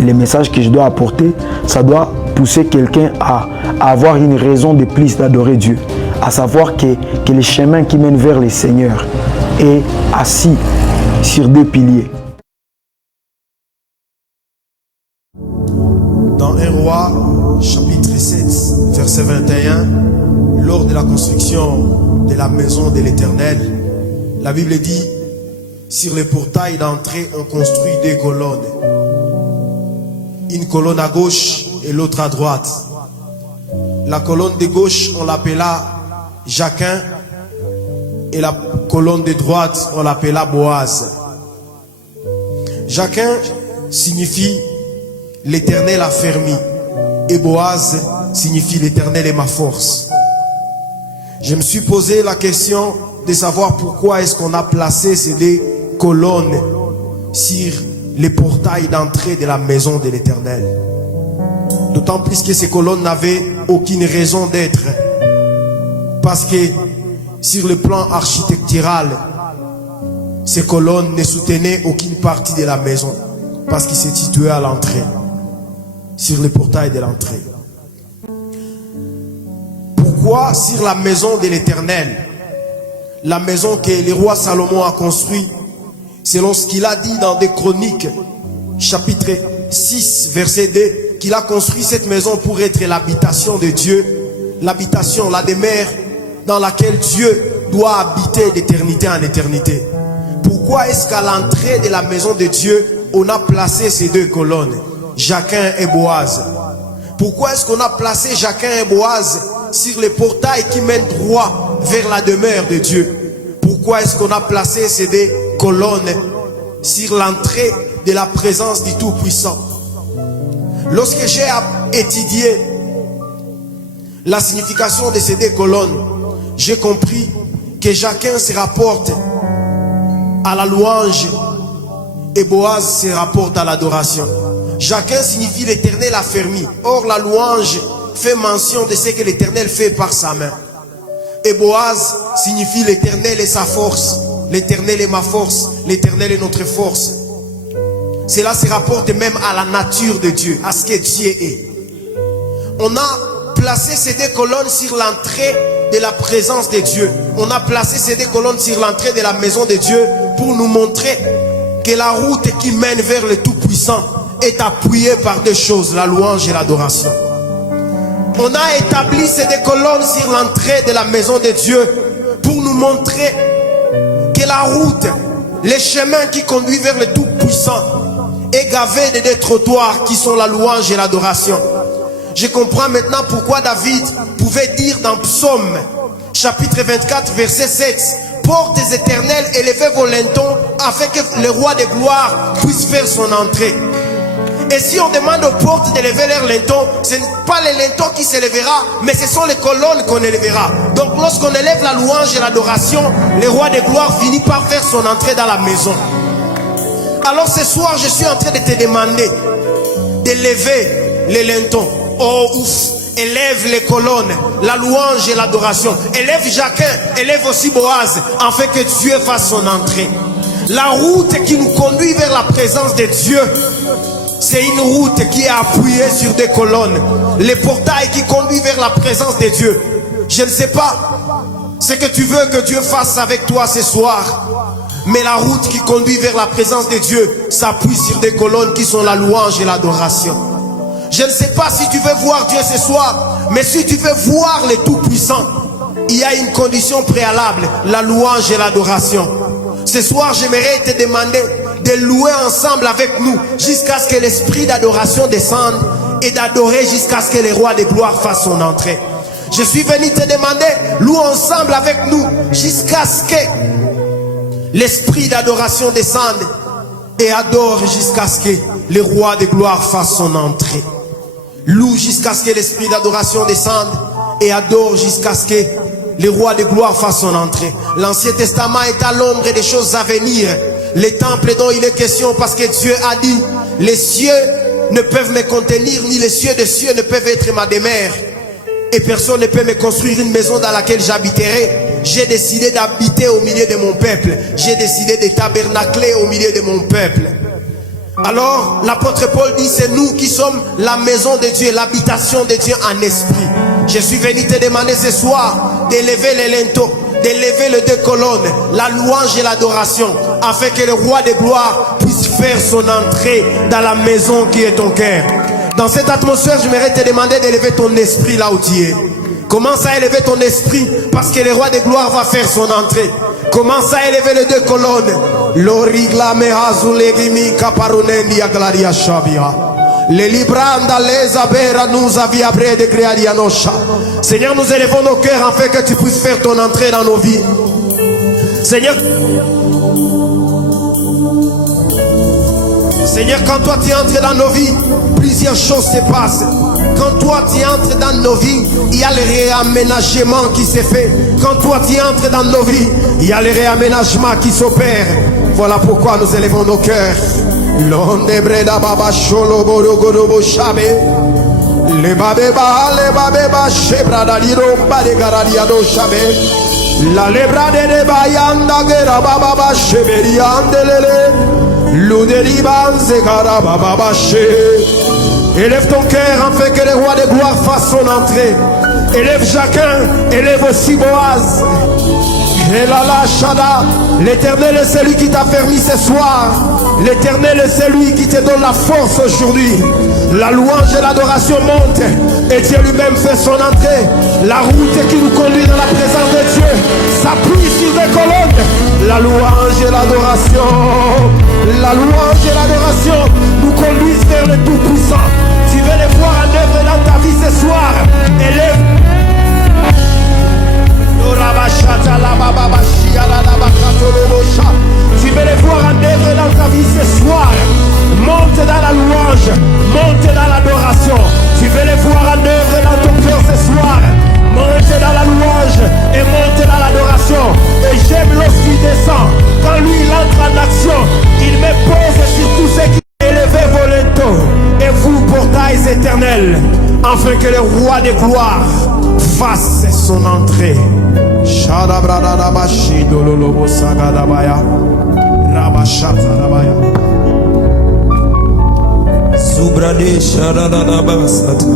le message que je dois apporter, ça doit pousser quelqu'un à avoir une raison de plus d'adorer Dieu. À savoir que le chemin qui mène vers le Seigneur est assis sur deux piliers. Dans 1 Roi, chapitre 7, verset 21, lors de la construction de la maison de l'Éternel, la Bible dit, sur les portails d'entrée, on construit deux colonnes. Une colonne à gauche et l'autre à droite. La colonne de gauche, on l'appela Jachin, et la colonne de droite, on l'appela Boaz. Jachin signifie l'Éternel a fermi, et Boaz signifie l'Éternel est ma force. Je me suis posé la question de savoir pourquoi est-ce qu'on a placé ces deux colonnes sur les portails d'entrée de la maison de l'Éternel. D'autant plus que ces colonnes n'avaient aucune raison d'être. Parce que sur le plan architectural, ces colonnes ne soutenaient aucune partie de la maison. Parce qu'ils se situaient à l'entrée, sur le portail de l'entrée. Pourquoi sur la maison de l'Éternel, la maison que le roi Salomon a construite, selon ce qu'il a dit dans des Chroniques, chapitre 6, verset 2, qu'il a construit cette maison pour être l'habitation de Dieu, l'habitation, la demeure dans laquelle Dieu doit habiter d'éternité en éternité. Pourquoi est-ce qu'à l'entrée de la maison de Dieu, on a placé ces deux colonnes, Jachin et Boaz? Pourquoi est-ce qu'on a placé Jachin et Boaz sur les portails qui mènent droit vers la demeure de Dieu? Pourquoi est-ce qu'on a placé ces deux colonnes sur l'entrée de la présence du Tout-Puissant? Lorsque j'ai étudié la signification de ces deux colonnes, j'ai compris que Jachin se rapporte à la louange et Boaz se rapporte à l'adoration. Jachin signifie l'Éternel a fermi. Or la louange fait mention de ce que l'Éternel fait par sa main. Et Boaz signifie l'Éternel est sa force. L'Éternel est ma force. L'Éternel est notre force. Cela se rapporte même à la nature de Dieu, à ce que Dieu est. On a placé ces deux colonnes sur l'entrée de la présence de Dieu. On a placé ces deux colonnes sur l'entrée de la maison de Dieu pour nous montrer que la route qui mène vers le Tout-Puissant est appuyée par deux choses, la louange et l'adoration. On a établi ces deux colonnes sur l'entrée de la maison de Dieu pour nous montrer que la route, les chemins qui conduisent vers le Tout-Puissant est gavé de deux trottoirs qui sont la louange et l'adoration. Je comprends maintenant pourquoi David pouvait dire dans Psaume chapitre 24 verset 7, portes éternelles, élevez vos lintons afin que le roi de gloire puisse faire son entrée. Et si on demande aux portes d'élever leurs lintons, ce n'est pas les lintons qui s'élèvera, mais ce sont les colonnes qu'on élèvera. Donc lorsqu'on élève la louange et l'adoration, le roi de gloire finit par faire son entrée dans la maison. Alors ce soir, je suis en train de te demander d'élever les lintons. Oh ouf, élève les colonnes, la louange et l'adoration. Élève Jachin, élève aussi Boaz, afin que Dieu fasse son entrée. La route qui nous conduit vers la présence de Dieu, c'est une route qui est appuyée sur des colonnes. Les portails qui conduisent vers la présence de Dieu. Je ne sais pas ce que tu veux que Dieu fasse avec toi ce soir, mais la route qui conduit vers la présence de Dieu s'appuie sur des colonnes qui sont la louange et l'adoration. Je ne sais pas si tu veux voir Dieu ce soir, mais si tu veux voir le Tout-Puissant, il y a une condition préalable, la louange et l'adoration. Ce soir, j'aimerais te demander de louer ensemble avec nous jusqu'à ce que l'esprit d'adoration descende et d'adorer jusqu'à ce que le roi de gloire fasse son entrée. Je suis venu te demander, loue ensemble avec nous jusqu'à ce que l'esprit d'adoration descende et adore jusqu'à ce que le roi de gloire fasse son entrée. Loue jusqu'à ce que l'esprit d'adoration descende et adore jusqu'à ce que le roi de gloire fasse son entrée. L'Ancien Testament est à l'ombre des choses à venir. Les temples dont il est question, parce que Dieu a dit, les cieux ne peuvent me contenir, ni les cieux des cieux ne peuvent être ma demeure. Et personne ne peut me construire une maison dans laquelle j'habiterai. J'ai décidé d'habiter au milieu de mon peuple. J'ai décidé de tabernacler au milieu de mon peuple. Alors l'apôtre Paul dit, c'est nous qui sommes la maison de Dieu, l'habitation de Dieu en esprit. Je suis venu te demander ce soir d'élever les linteaux, d'élever les 2 colonnes, la louange et l'adoration, afin que le roi de gloire puisse faire son entrée dans la maison qui est ton cœur. Dans cette atmosphère, je m'aimerais te demander d'élever ton esprit là où tu es. Commence à élever ton esprit parce que le roi de gloire va faire son entrée. Commence à élever les 2 colonnes. Seigneur, nous élevons nos cœurs afin que tu puisses faire ton entrée dans nos vies. Seigneur, quand toi tu entres dans nos vies, plusieurs choses se passent. Quand toi tu entres dans nos vies, il y a le réaménagement qui se fait. Quand toi tu entres dans nos vies, il y a le réaménagement qui s'opère. Voilà pourquoi nous élevons nos cœurs. La lebra de bayanda gera baba sheberiandelele. Élève ton cœur afin que le roi de gloire fasse son entrée. Élève chacun, élève aussi Boaz. L'Éternel est celui qui t'a permis ce soir. L'Éternel est celui qui te donne la force aujourd'hui. La louange et l'adoration montent et Dieu lui-même fait son entrée. La route qui nous conduit dans la présence de Dieu s'appuie sur des colonnes. La louange et l'adoration, la louange et l'adoration nous conduisent vers le Tout-Puissant. Tu veux les voir en œuvre dans ta vie ce soir. Élève. Tu veux les voir en œuvre dans ta vie ce soir. Monte dans la louange, monte dans l'adoration. Tu veux les voir en œuvre dans ton cœur ce soir. Monte dans la louange et monte dans l'adoration. Et j'aime lorsqu'il descend. Quand lui il entre en action, il me pose sur tout ce qui est élevé volento. Et vous, portails éternels, afin que le roi des gloires fasse son entrée. Shadabradabashi dololobo sagadabaya. Rabashatarabaya. Zubrade shadadabasata.